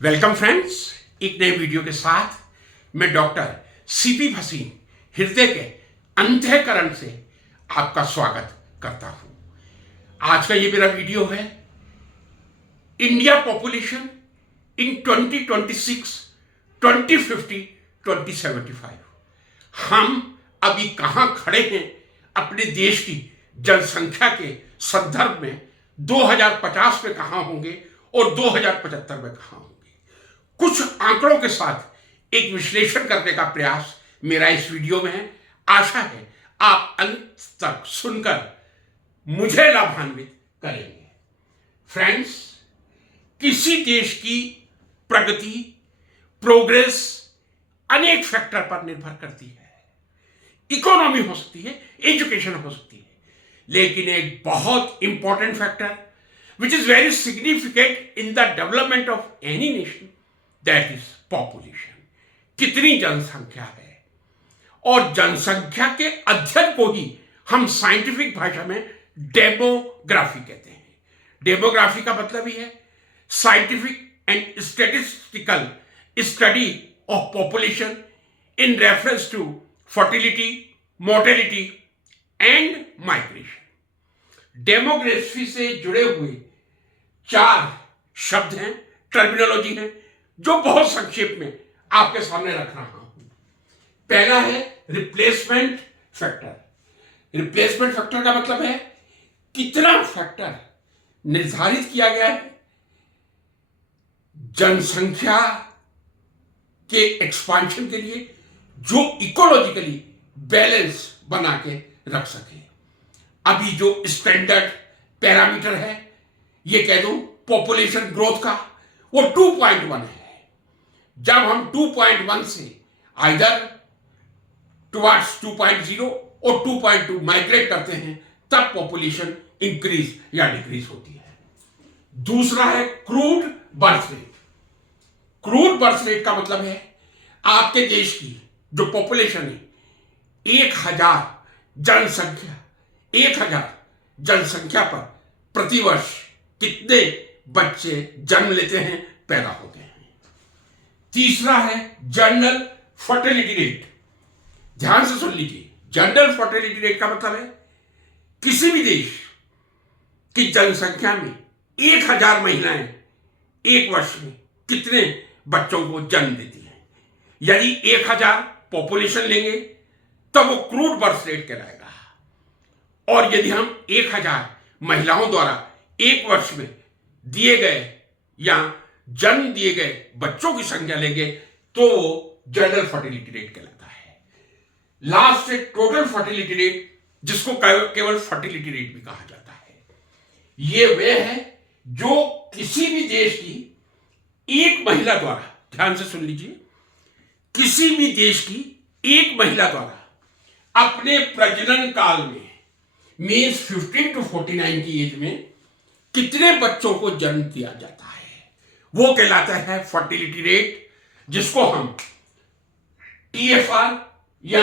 Welcome friends, एक नए video के साथ मैं डॉक्टर सीपी भसीन हृदय के अंतःकरण से आपका स्वागत करता हूं। आज का ये मेरा वीडियो है इंडिया पॉपुलेशन इन 2026, 2050, 2075। हम अभी कहां खड़े हैं अपने देश की जनसंख्या के संदर्भ में, 2050 में कहां होंगे और 2075 में कहां होंगे। कुछ आंकड़ों के साथ एक विश्लेषण करने का प्रयास मेरा इस वीडियो में है। आशा है आप अंत तक सुनकर मुझे लाभान्वित करेंगे। फ्रेंड्स, किसी देश की प्रगति, प्रोग्रेस अनेक फैक्टर पर निर्भर करती है। इकोनॉमी हो सकती है, एजुकेशन हो सकती है, लेकिन एक बहुत important factor which is very significant in the development of any nation, that is population। कितनी जनसंख्या है, और जनसंख्या के अध्ययन को ही हम साइंटिफिक भाषा में डेमोग्राफी कहते हैं। डेमोग्राफी का मतलब ही है scientific and statistical study of population in reference to fertility, mortality and migration. Demography से जुड़े हुए 4 शब्द हैं, टर्मिनोलॉजी है, जो बहुत संक्षेप में आपके सामने रख रहा हूं। पहला है रिप्लेसमेंट फैक्टर। रिप्लेसमेंट फैक्टर का मतलब है कितना फैक्टर निर्धारित किया गया है जनसंख्या के एक्सपांशन के लिए, जो इकोलॉजिकली बैलेंस बना के रख सके। अभी जो स्टैंडर्ड पैरामीटर है, ये कह दूं पॉपुलेशन ग्रोथ का, वो 2.1 है। जब हम 2.1 से आइदर टुवर्ड्स 2.0 और 2.2 माइग्रेट करते हैं, तब पॉपुलेशन इंक्रीज या डिक्रीज होती है। दूसरा है crude birth rate. Crude birth rate का मतलब है आपके देश की जो पॉपुलेशन है, 1000 जनसंख्या पर प्रतिवर्ष कितने बच्चे जन्म लेते हैं, पैदा होते हैं। तीसरा है जनरल फर्टिलिटी रेट। ध्यान से सुन लीजिए, जनरल फर्टिलिटी रेट का मतलब है किसी भी देश की जनसंख्या में 1000 महिलाएं एक वर्ष में कितने बच्चों को जन्म देती हैं। यदि 1000 पॉपुलेशन लेंगे तब वो क्रूड बर्थ रेट कहलाएगा, और यदि हम 1000 महिलाओं द्वारा एक वर्ष में दिए गए या जन्म दिए गए बच्चों की संख्या लेंगे तो वो जनरल फर्टिलिटी रेट कहलाता है। लास्ट है टोटल फर्टिलिटी रेट, जिसको केवल फर्टिलिटी रेट भी कहा जाता है। ये वे है जो किसी भी देश की एक महिला द्वारा, ध्यान से सुन लीजिए, किसी भी देश की एक महिला द्वारा अपने प्रजनन काल में, मीन्स 15 to 49 की एज में कितने बच्चों को जन्म दिया जाता है, वो कहलाता है फर्टिलिटी रेट, जिसको हम TFR या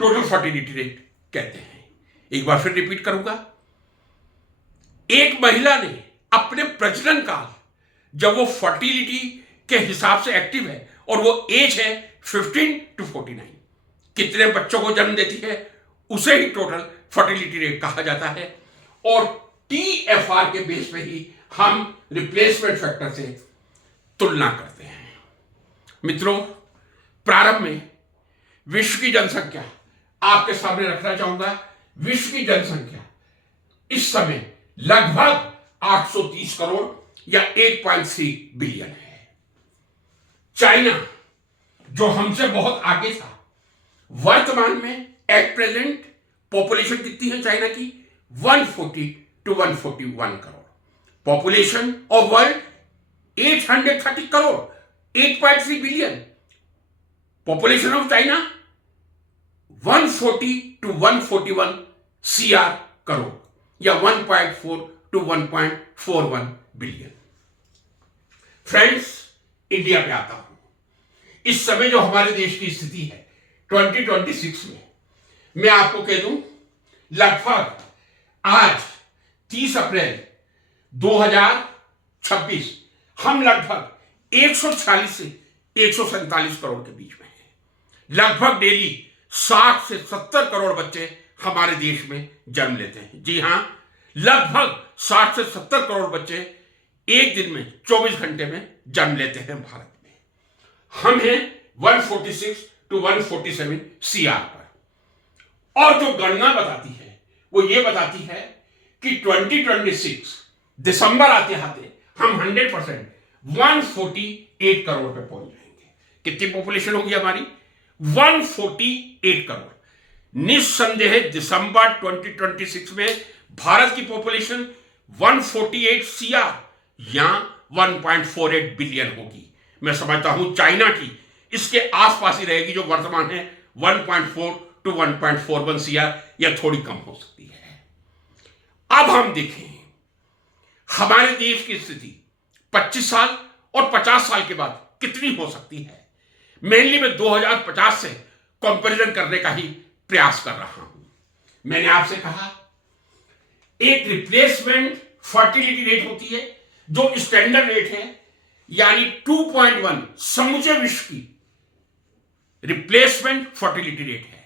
टोटल फर्टिलिटी रेट कहते हैं। एक बार फिर रिपीट करूंगा। एक महिला ने अपने प्रजनन काल, जब वो फर्टिलिटी के हिसाब से एक्टिव है और वो एज है 15 to 49, कितने बच्चों को जन्म देती है, उसे ही टोटल फर्टिलिटी रेट कहा जाता है। और TFR के बेस पे ही हम रिप्लेसमेंट फैक्टर से तुलना करते हैं। मित्रों, प्रारंभ में विश्व की जनसंख्या आपके सामने रखना चाहूंगा। विश्व की जनसंख्या इस समय लगभग 830 करोड़ या 8.3 बिलियन है। चाइना, जो हमसे बहुत आगे था, वर्तमान में एट प्रेजेंट पॉपुलेशन कितनी है चाइना की? 140 to 141 crore. Population of world 830 crore, 8.3 billion. Population of China 140 to 141 CR crore या 1.4 to 1.41 बिलियन। फ्रेंड्स, इंडिया पे आता हूं। इस समय जो हमारे देश की स्थिति है 2026 में, मैं आपको कह दूं, लगभग आज 30 अप्रैल 2026 हम लगभग 146 से 147 करोड़ के बीच में है। लगभग डेली 60 से 70 करोड़ बच्चे हमारे देश में जन्म लेते हैं। जी हां, लगभग 60 से 70 करोड़ बच्चे एक दिन में 24 घंटे में जन्म लेते हैं भारत में। हम हैं 146 to 147 CR पर। और जो गणना बताती है वो ये बताती है कि 2026 दिसंबर आते आते हम 100% 148 करोड़ पे पहुंच जाएंगे। कितनी पॉपुलेशन होगी हमारी? 148 करोड़। निस्संदेह दिसंबर 2026 में भारत की पॉपुलेशन 148 CR या 1.48 बिलियन होगी। मैं समझता हूं चाइना की इसके आसपास ही रहेगी, जो वर्तमान है 1.4 to 1.41 CR या थोड़ी कम हो सकती है। अब हम देखें हमारे देश की स्थिति 25 साल और 50 साल के बाद कितनी हो सकती है। मेनली मैं 2050 से कंपैरिजन करने का ही प्रयास कर रहा हूं। मैंने आपसे कहा एक रिप्लेसमेंट फर्टिलिटी रेट होती है जो स्टैंडर्ड रेट है, यानी 2.1 समूचे विश्व की रिप्लेसमेंट फर्टिलिटी रेट है।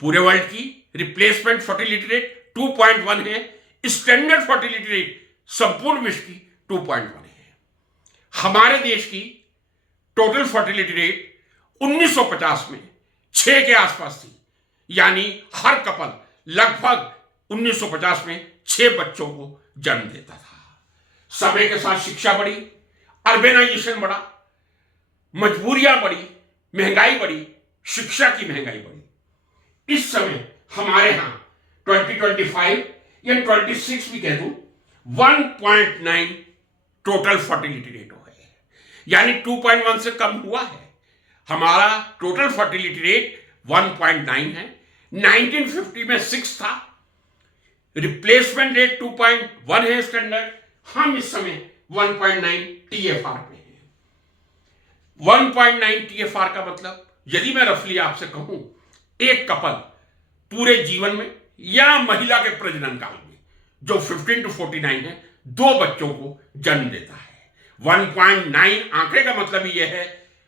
पूरे वर्ल्ड की रिप्लेसमेंट फर्टिलिटी रेट 2.1 है। स्टैंडर्ड फर्टिलिटी रेट संपूर्ण विश्व की 2.1 है। हमारे देश की टोटल फर्टिलिटी रेट 1950 में 6 के आसपास थी, यानी हर कपल लगभग 1950 में 6 बच्चों को जन्म देता था। समय के साथ शिक्षा बढ़ी, अर्बेनाइजेशन बढ़ा, मजबूरियां बढ़ी, महंगाई बढ़ी, शिक्षा की महंगाई बढ़ी। इस समय हमारे यहां 2025 या 26 भी कह दूं 1.9 टोटल फर्टिलिटी रेट हो है, यानी 2.1 से कम हुआ है। हमारा टोटल फर्टिलिटी रेट 1.9 है। 1950 में 6 था। रिप्लेसमेंट रेट 2.1 है स्टैंडर्ड। हम इस समय 1.9 TFR पे हैं। 1.9 TFR का मतलब, यदि मैं रफली आपसे कहूं, एक कपल पूरे जीवन में या महिला के प्रजनन काल में जो 15 to 49 है 2 बच्चों को जन्म देता है। 1.9 आंकड़े का मतलब यह है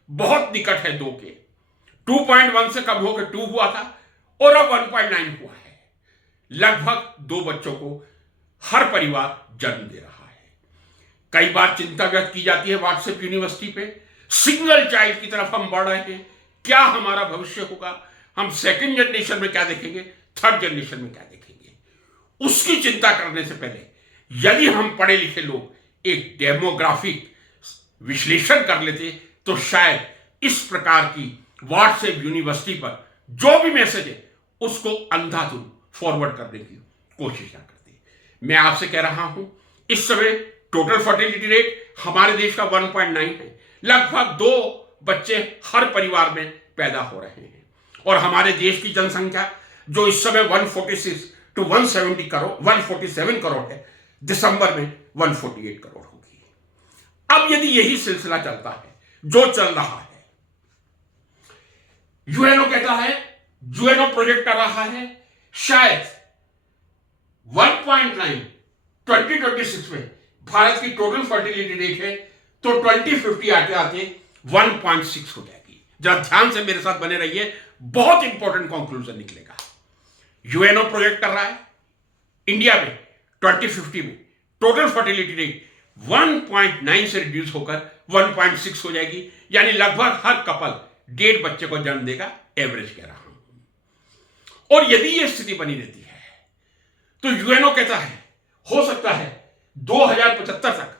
बहुत निकट है 2 के। 2.1 से कम होकर 2 हुआ था और अब 1.9 हुआ है। लगभग 2 बच्चों को हर परिवार जन्म दे रहा है। कई बार चिंता व्यक्त की जाती है व्हाट्सएप यूनिवर्सिटी पे, सिंगल चाइल्ड की तरफ हम बढ़ रहे हैं, क्या हमारा भविष्य होगा, हम सेकंड जनरेशन में क्या देखेंगे, थर्ड जनरेशन में क्या देखेंगे। उसकी चिंता करने से पहले यदि हम पढ़े लिखे लोग एक डेमोग्राफिक विश्लेषण कर लेते तो शायद इस प्रकार की व्हाट्सएप यूनिवर्सिटी पर जो भी मैसेज है उसको अंधाधुंध फॉरवर्ड करने की कोशिश ना करते। मैं आपसे कह रहा हूं इस समय टोटल फर्टिलिटी रेट हमारे देश का 1.9 है। लगभग 2 बच्चे हर परिवार में पैदा हो रहे हैं और हमारे देश की जनसंख्या जो इस समय 146 to 147 करोड़ है, दिसंबर में 148 करोड़ होगी। अब यदि यही सिलसिला चलता है जो चल रहा है, यूएनओ कहता है, यूएनओ प्रोजेक्ट कर रहा है, शायद 1.9 2026 में भारत की टोटल फर्टिलिटी रेट है तो 2050 आते आते 1.6 हो जाएगी। जरा ध्यान से मेरे साथ बने रहिए, बहुत इंपॉर्टेंट कंक्लूजन निकलेगा। यूएनओ प्रोजेक्ट कर रहा है इंडिया में 2050 में टोटल फर्टिलिटी रेट 1.9 से रिड्यूस होकर 1.6 हो जाएगी, यानी लगभग हर कपल 1.5 बच्चे को जन्म देगा, एवरेज कह रहा हूं। और यदि यह स्थिति बनी रहती है तो यूएनओ कहता है हो सकता है 2075 तक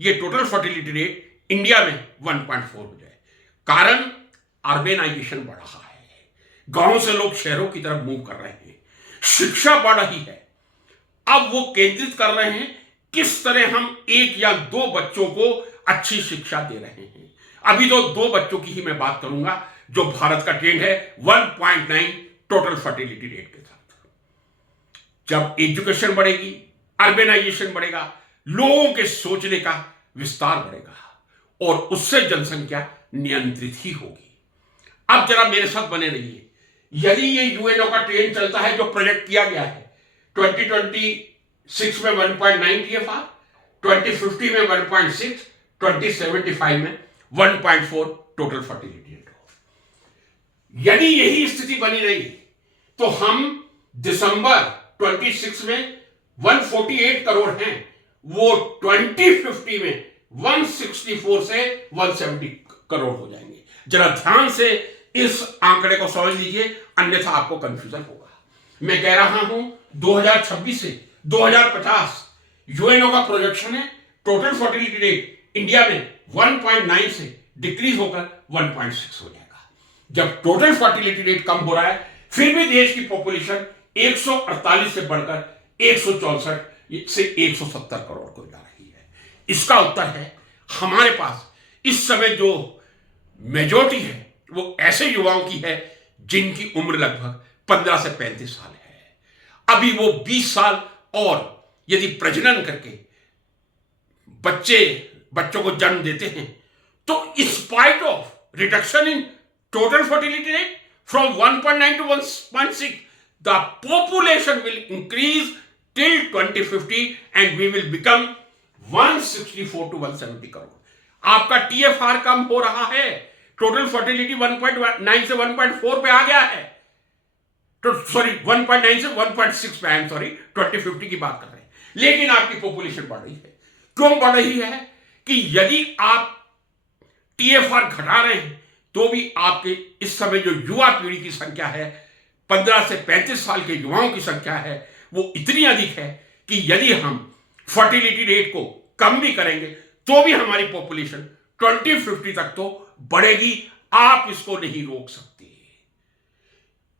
यह टोटल फर्टिलिटी रेट इंडिया में 1.4 हो जाए। कारण अर्बेनाइजेशन बढ़ रहा है, गांव से लोग शहरों की तरफ मूव कर रहे हैं, शिक्षा बढ़ रही है। अब वो केंद्रित कर रहे हैं किस तरह हम 1 या 2 बच्चों को अच्छी शिक्षा दे रहे हैं। अभी तो 2 बच्चों की ही मैं बात करूंगा जो भारत का ट्रेंड है 1.9 टोटल फर्टिलिटी रेट के साथ। जब एजुकेशन बढ़ेगी, अर्बेनाइजेशन बढ़ेगा, लोगों के सोचने का विस्तार बढ़ेगा और उससे जनसंख्या नियंत्रित ही होगी। अब जरा मेरे साथ बने रहिए। यदि ये यूएनओ का ट्रेंड चलता है जो प्रोजेक्ट किया गया है 2026 में 1.9 TFR, 2050 में 1.6, 2075 में 1.4 टोटल फर्टिलिटी रेट हो। यदि यही स्थिति बनी रही तो हम दिसंबर 26 में 148 करोड़ हैं, वो 2050 में 164 से 170 करोड़ हो जाएंगे। जरा ध्यान से इस आंकड़े को समझ लीजिए, अन्यथा आपको कंफ्यूजन होगा। मैं कह रहा हूं 2026 से 2050 यूएनओ का प्रोजेक्शन है टोटल फर्टिलिटी रेट इंडिया में 1.9 से डिक्रीज होकर 1.6 हो जाएगा। जब टोटल फर्टिलिटी रेट कम हो रहा है, फिर भी देश की पॉपुलेशन 148 से बढ़कर 164 से 170 करोड़ को जा रही है। इसका उत्तर है हमारे पास इस समय जो मेजॉरिटी है वो ऐसे युवाओं की है जिनकी उम्र लगभग 15 से 35 साल है। अभी वो 20 साल और यदि प्रजनन करके बच्चों को जन्म देते हैं तो in spite of reduction in total fertility rate from 1.9 to 1.6 the population will increase till 2050 and we will become 164 to 170 crore. आपका टीएफआर कम हो रहा है, टोटल फर्टिलिटी 1.9 से 1.4 पे आ गया है, तो सॉरी 1.9 से 1.6 पे, आई एम सॉरी 2050 की बात कर रहे हैं, लेकिन आपकी पॉपुलेशन बढ़ रही है। क्यों बढ़ रही है? कि यदि आप टीएफआर घटा रहे हैं तो भी आपके इस समय जो युवा पीढ़ी की संख्या है, 15 से 35 साल के युवाओं की संख्या है, वो इतनी अधिक है कि यदि हम फर्टिलिटी रेट को कम भी करेंगे तो भी हमारी पॉपुलेशन 2050 तक तो बढ़ेगी। आप इसको नहीं रोक सकते।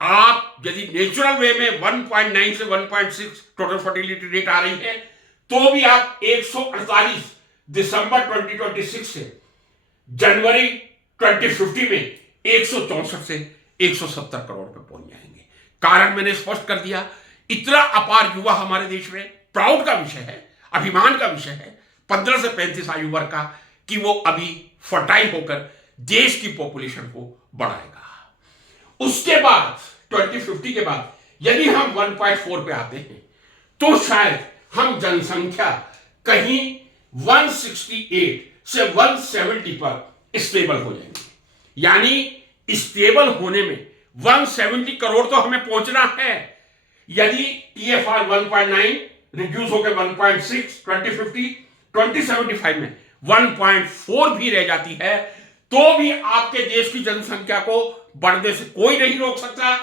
आप यदि नेचुरल वे में 1.9 से 1.6 टोटल फर्टिलिटी रेट आ रही है तो भी आप 148 दिसंबर 2026 से जनवरी 2050 में 164 से 170 करोड़ पे पहुंच जाएंगे। कारण मैंने स्पष्ट कर दिया। इतना अपार युवा हमारे देश में प्राउड का विषय है, अभिमान का विषय है 15 से 35 आयु वर्ग का, कि वो अभी फर्टाइल होकर देश की पॉपुलेशन को बढ़ाएगा। उसके बाद 2050 के बाद यदि हम 1.4 पे आते हैं तो शायद हम जनसंख्या कहीं 168 से 170 पर स्टेबल हो जाएंगे। यानी स्टेबल होने में 170 करोड़ तो हमें पहुंचना है। यदि टीएफआर 1.9 रिड्यूस होकर 1.6 2075 में 1.4 भी रह जाती है तो भी आपके देश की जनसंख्या को बढ़ने से कोई नहीं रोक सकता।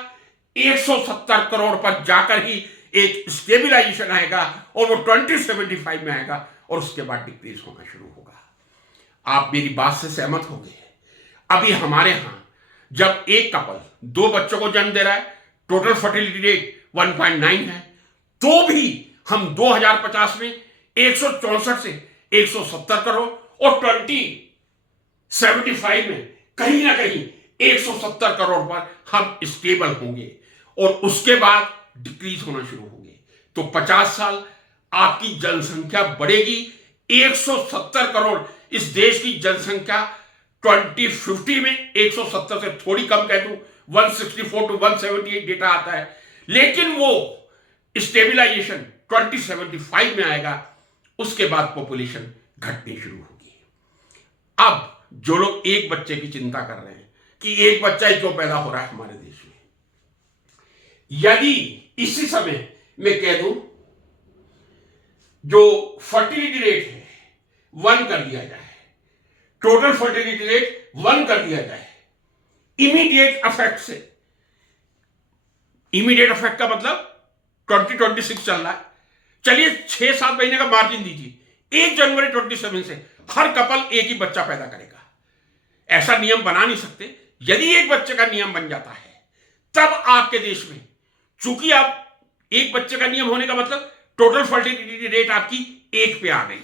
170 करोड़ पर जाकर ही एक स्टेबिलाइजेशन आएगा और वो 2075 में आएगा और उसके बाद डिक्रीज होना शुरू होगा। आप मेरी बात से सहमत होंगे। अभी हमारे यहां जब एक कपल 2 बच्चों को जन्म दे रहा है, टोटल फर्टिलिटी रेट 1.9 है, तो भी हम 2050 में 164 से 170 करोड़ और 2075 में कहीं ना कहीं 170 करोड़ पर हम स्टेबल होंगे और उसके बाद डिक्रीज होना शुरू होंगे। तो 50 साल आपकी जनसंख्या बढ़ेगी 170 करोड़। इस देश की जनसंख्या 2050 में 170 से थोड़ी कम कह दूं, 164 to 178 डेटा आता है, लेकिन वो स्टेबिलाइजेशन 2075 में आएगा। उसके बाद पॉपुलेशन घटनी शुरू होगी। अब जो लोग एक बच्चे की चिंता कर रहे हैं कि एक बच्चा ही क्यों पैदा हो रहा है हमारे देश में, यदि इसी समय मैं कह दूं जो फर्टिलिटी रेट है 1 कर दिया जाए, टोटल फर्टिलिटी रेट 1 कर दिया जाए इमीडिएट इफेक्ट से। इमीडिएट इफेक्ट का मतलब 2026 चल रहा है, चलिए 6-7 महीने का मार्जिन दीजिए, 1 जनवरी 27 से हर कपल एक ही बच्चा पैदा करेगा। ऐसा नियम बना नहीं सकते। यदि एक बच्चे का नियम बन जाता है तब आपके देश में, चूंकि आप एक बच्चे का नियम होने का मतलब टोटल फर्टिलिटी रेट आपकी 1 पे आ गई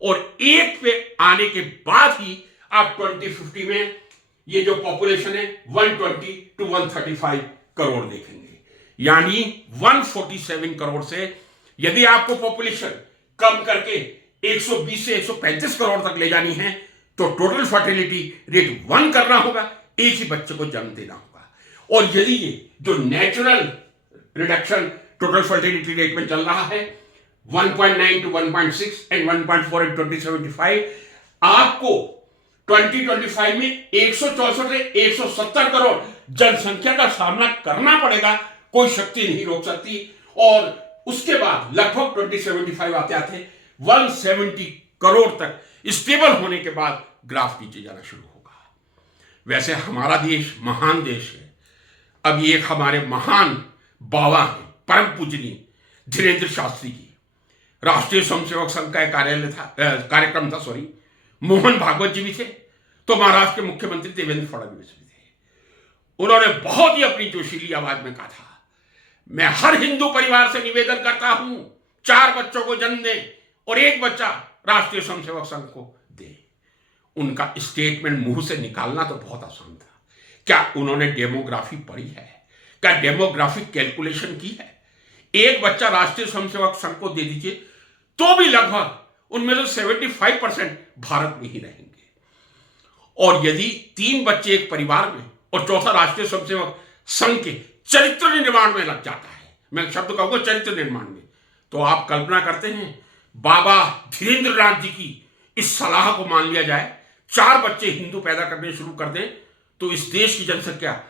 और 1 पे आने के बाद ही आप 2050 में ये जो पॉपुलेशन है 120 to 135 करोड़ देखेंगे। यानी 147 करोड़ से यदि आपको पॉपुलेशन कम करके 120 से 135 करोड़ तक ले जानी है तो टोटल फर्टिलिटी रेट 1 करना होगा, एक ही बच्चे को जन्म देना होगा। और यदि ये जो natural reduction total fertility rate में चल रहा है 1.9 to 1.6 एंड 1.4 in 2075, आपको 2025 में 164 से 170 करोड़ जनसंख्या का सामना करना पड़ेगा, कोई शक्ति नहीं रोक सकती। और उसके बाद लगभग 2075 आते आते 170 करोड़ तक स्टेबल होने के बाद ग्राफ नीचे जाना शुरू होगा। वैसे हमारा देश महान देश है। अब ये एक हमारे महान बाबा हैं, परम पूजनीय धीरेन्द्र शास्त्री जी, राष्ट्रीय स्वयंसेवक संघ का कार्यक्रम था, मोहन भागवत जी भी थे, तो महाराष्ट्र के मुख्यमंत्री देवेंद्र फडणवीस भी थे। उन्होंने बहुत ही अपनी जोशीली आवाज में कहा था, मैं हर हिंदू परिवार से निवेदन करता हूं 4 बच्चों को जन्म दें और 1 बच्चा राष्ट्रीय स्वयंसेवक संघ को दे। उनका स्टेटमेंट मुंह से निकालना तो बहुत आसान था। क्या उन्होंने डेमोग्राफी पढ़ी है? क्या डेमोग्राफिक कैलकुलेशन की है? 1 बच्चा राष्ट्रीय स्वयंसेवक संघ को दे दीजिए तो भी लगभग उनमें से 75% भारत में ही रहेंगे। और यदि 3 बच्चे एक परिवार में और चौथा राष्ट्रीय स्वयंसेवक संघ के चरित्र निर्माण में लग जाता है, मैं शब्द कहूंगा चरित्र निर्माण में, तो आप कल्पना करते हैं बाबा धीरेन्द्र नाथ जी की इस सलाह को मान लिया जाए, 4 बच्चे हिंदू पैदा करने शुरू कर दें, तो इस देश की जनसंख्या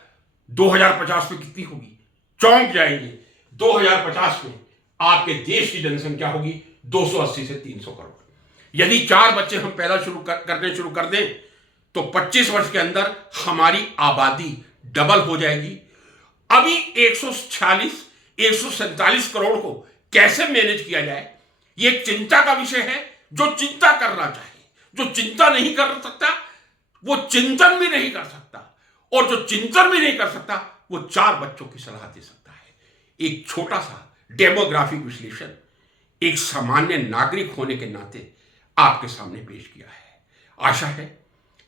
2050 में कितनी होगी? चौंक जाएंगे। 2050 में आपके देश की जनसंख्या होगी 280 से 300 करोड़। यदि 4 बच्चे हम पैदा करने शुरू कर दें तो 25 वर्ष के अंदर हमारी आबादी डबल हो जाएगी। अभी 147 करोड़ को कैसे मैनेज किया जाए, ये चिंता का विषय है। जो चिंता करना चाहे, जो चिंता नहीं कर सकता वो चिंतन भी नहीं कर सकता, और जो चिंतन भी नहीं कर सकता वो 4 बच्चों की सलाह दे सकता है। एक छोटा सा डेमोग्राफिक विश्लेषण एक सामान्य नागरिक होने के नाते आपके सामने पेश किया है। आशा है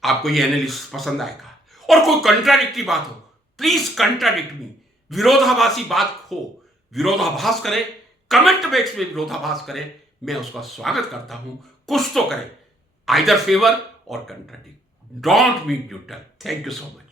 आपको ये एनालिसिस पसंद आएगा, और कोई कंट्राडिक्टरी बात हो प्लीज कंट्राडिक्ट मी। विरोधाभासी बात हो, विरोधाभास करें, कमेंट बॉक्स में विरोधाभास करें, मैं उसका स्वागत करता हूं। कुछ तो करें, आइदर फेवर और contradict, don't be neutral. Thank you so much.